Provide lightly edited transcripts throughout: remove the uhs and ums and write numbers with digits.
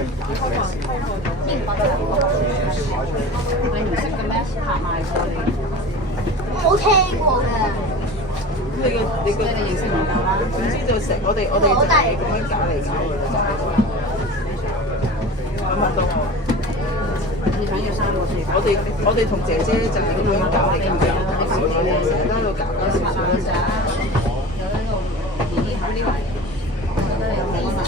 你唔識嘅咩？拍賣過你？冇聽過嘅。你嘅認識唔夠啦。總之就成我哋就係咁樣搞嚟搞去就係咁樣到我。你想要3個4個？我哋同姐姐就係咁樣搞嚟搞去，成日都喺度搞搞笑笑。有呢個年輕呢個，我覺得有禮物嘅。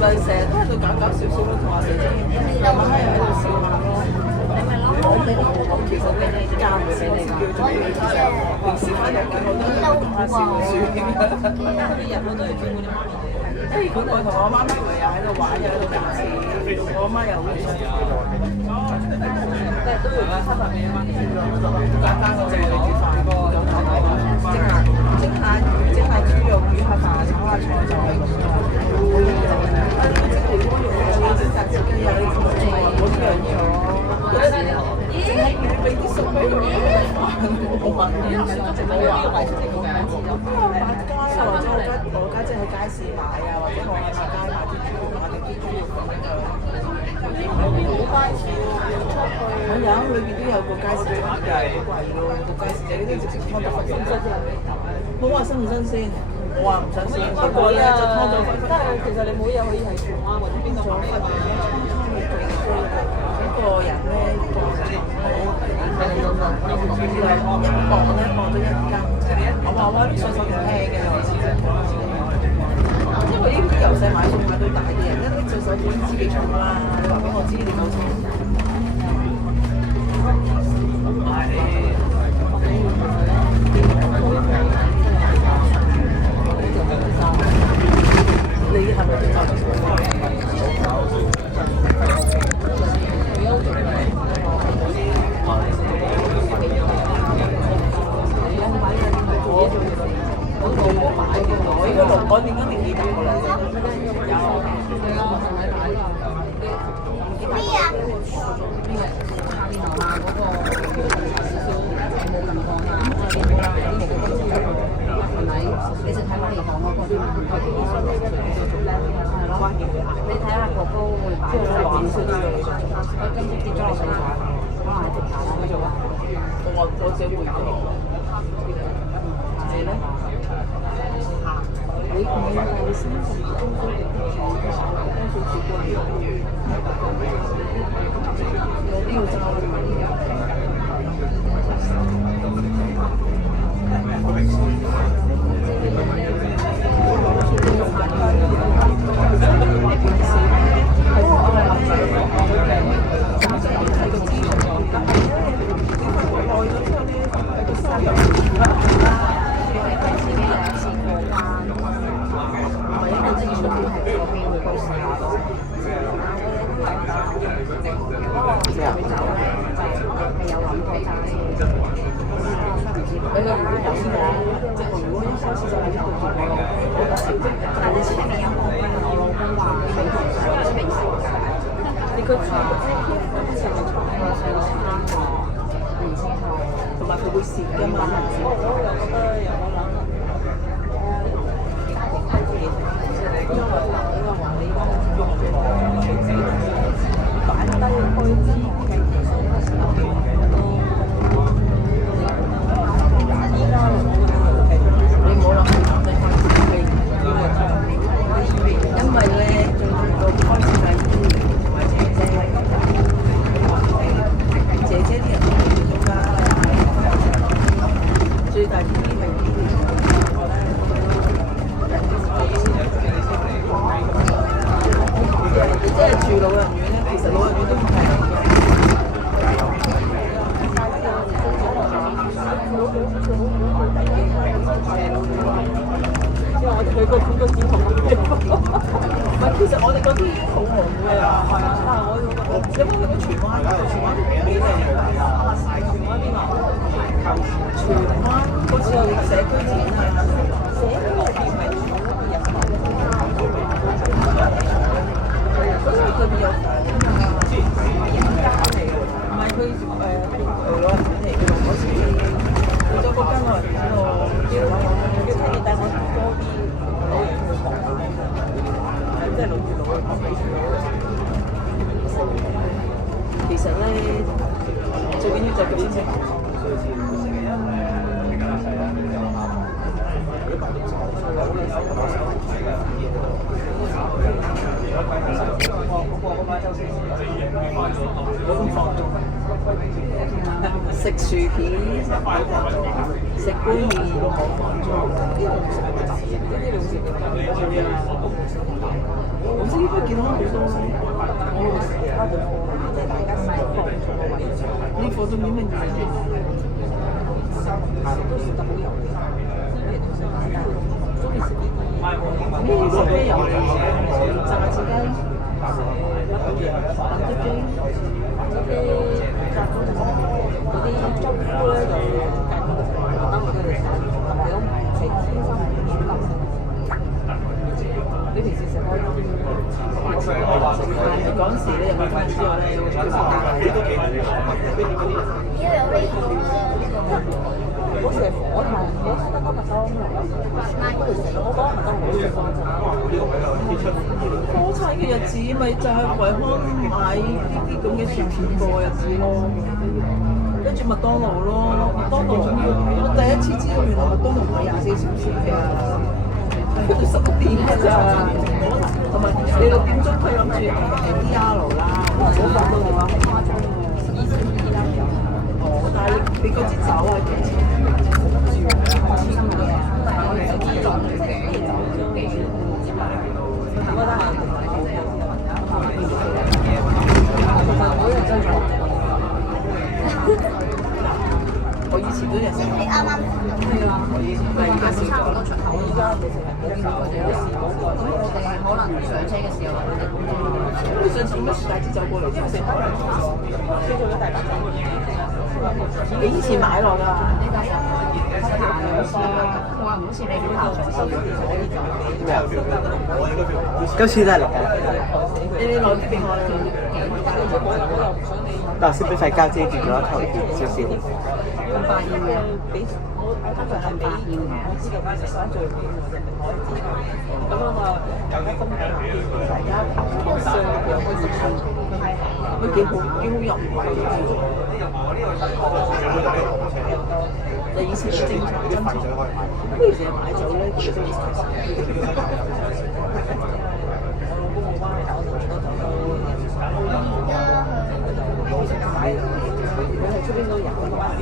咪成日都喺度搞搞笑笑咯，同阿姐姐，慢慢又喺度笑下咯。其實咧，間唔時叫做平時翻嚟見我都講下笑算咁樣。啲日本都係專門啲媽咪嘢。誒，本來同我媽咪咪又喺度玩，又喺度搞事，我阿媽又好想，即係都要700幾蚊，簡單嘅啫，你煮飯個蒸下豬肉，煮下飯，炒下菜就係咁樣。蒸梅乾肉又要蒸炸子雞，又要整嗰啲樣嘢。咦？俾啲餸俾佢，我問你，我話我家姐喺街市買啊，或者我喺街買啲豬肉，買定啲豬肉咁樣。好街市喎，我有裏邊都有個街市場嘅，好貴咯。個街市仔嗰啲直情湯就分分鐘。冇話新唔新鮮，我話唔新鮮。不過咧就湯就分分。但係其實你每日可以係荃灣或者邊度做分嘅。一個人咧磅咧，一磅咧磅咗1斤。我話我啲信息唔聽嘅，我試真因為呢啲由細買餸買到大嘅人，一拎隻手指知幾重啦。你話俾我知你夠錢。你係咪點我點解未記得過啦？咩啊？你食睇翻嚟講嗰個你睇下哥哥會擺少少，我今次跌咗落水台，可能係跌下啦嗰種。我自己會做。你咧？你先有啲要爭同埋佢會蝕㗎嘛。擺低開支。你唔好諗住擺低開支，因為咧最個開支係同埋姐姐啲人都中間最大啲係你真係住老人院咧，其實老人院都唔係咁嘅。因為我哋去過好多次同嘅地方，唔係其實我哋嗰啲已經好紅嘅啦，係啊，但係我有冇去過荃灣？荃灣幾靚㗎，荃灣邊啊？荃灣嗰次有社區展啊，社區展係荃灣嗰邊入，嗰度裏邊有。其實咧，最緊要就係咁先。食薯片，食杯麵，我知呢邊見到好多，呢個都點乜嘢？呢食咩油？炸子雞、粉雞、嗰啲粥夫咧就食天生你平時食開粥？嗰陣時咧有冇翻之後咧，會食好似係火炭，我得個麥當勞，嗰度食好多麥當勞都食多餐嘅日子，咪就係維康買呢啲咁嘅薯片個日子咯，跟住麥當勞咯，麥當勞我第一次知道原來麥當勞係24小時㗎，跟住10點㗎咋，同埋你6點鐘佢諗住DR 啦，唔好講到你話好誇張喎，22啦，但係你嗰支酒係幾錢？我以前都有食，你啱啱係啊，但係而家差唔多出口，而家其實我見到佢哋有試過，我哋可能上車嘅時候，你上次點解帶支酒過嚟？因為成班人叫做咗大家酒。你以前買落㗎？你第一排好似，佢話唔好似你咁頭上收嗰啲酒。今次都係嚟㗎。你攞啲俾我啦。但係先俾塊膠遮住咗頭少少。咁百厭嘅，俾我通常係俾我知道佢食翻最邊，我哋咪可以知道。咁我話大家分享下，大家個相又可以食出，都幾好入味。你以前正常珍藏，不如成日買酒咧，其實我老公我媽搞到佢係出邊嗰人，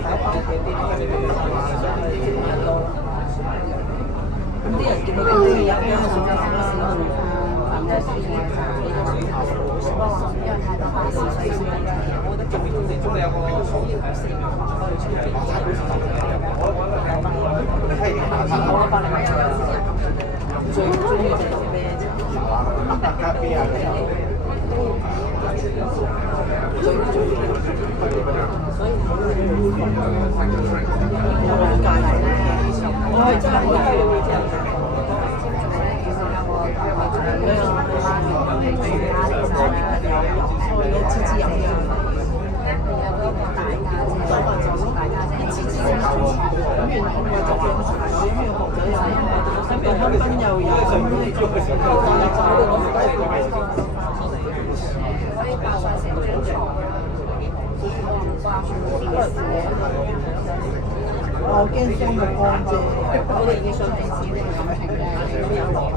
打包嘅邊，咁啲人見到啲嘢有咩好食啦？因為太多巴士水先，我覺得仲有個好食，我哋出邊踩到我翻嚟最中意食咩啫？最中意，所以我介意咧，我係真係好低調嘅。支支飲嘅，有個大家姐，大家姐，支支飲。咁原來我哋就正常，咁樣學咗又有，咁樣香檳又有，可以爆晒成張床，掛住電視。我驚傷到光啫，我哋已經想彼此呢個感情咧，都有落去。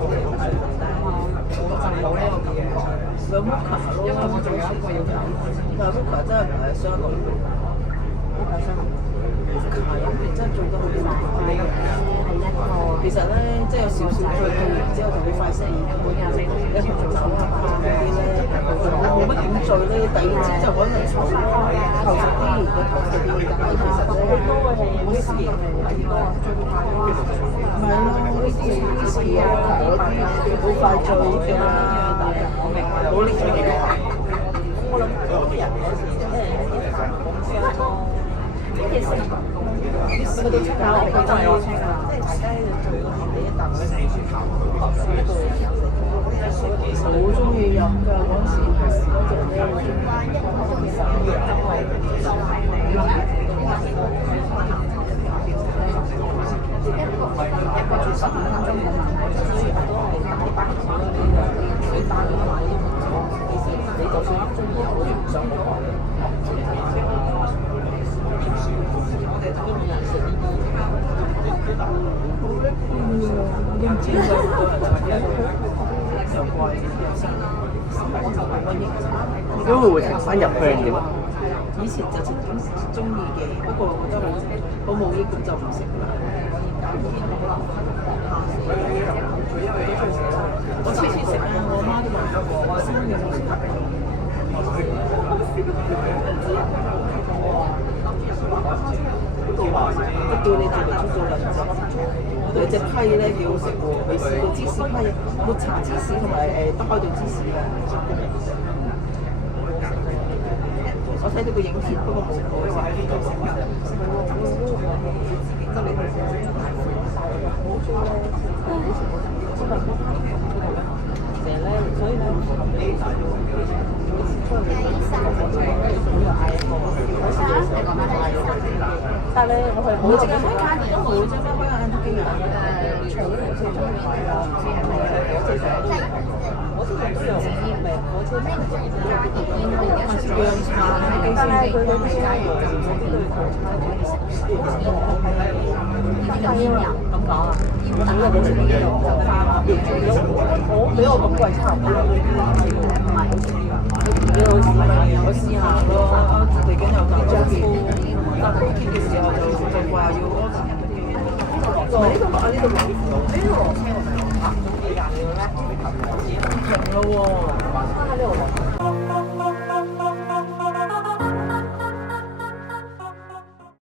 我就冇呢個感覺。兩 Muka 咯，因為我仲有一個要搞，但係 Muka 真係唔係雙女，Muka 雙女，Muka 入邊真係做得好快，係一個。其實咧，即係有少少醉到，然之後就好快醒，每日你同酒啊嗰啲咧，冇乜點醉咧，第二朝就可能頭食啲，個頭食啲，但係其實咧，好事嚟嘅，最快咯。唔係咯，呢啲事啊，嗰啲好快醉㗎嘛。冇拎出嚟嘅，我諗嗰啲人嗰時即係一啖講聲咯，其實佢到出口嚟就係我聽啦，即係大家喺度醉嗰時，你一啖嗰時喺度好中意飲㗎嗰時，嗰陣咧好中意，一個住15分鐘嘅，所以都係啲白酒嗰啲水單嗰啲買。都會唔會停翻入去定點啊？以前就曾經中意嘅，不過覺得好冇益咁就唔食啦。我次次食啊，我媽都話我生嘅冇食。都叫你做嚟出做嚟有隻批咧幾好食喎，未試過芝士批，抹茶芝士同埋北海道芝士嘅。我睇到個影片，不過冇講話喺邊度食㗎。所以咧，但係咧，我係冇隻雞，冇隻雞開眼都驚人。草紅色中意買啦，唔知係咪火車上？我之前都有咪火車上釀茶，但係佢嗰啲就唔使對糖茶可以食。咁講啊？等我冇食過嘢就花啦。我俾我感覺係差唔多。唔係好似我試下咯，最緊有搭高鐵，搭高鐵嘅時候就話要多錢嘅。呢度啊，呢度冇，呢度落車我唔落啊，幾廿秒咧，停咯喎，翻喺呢度落。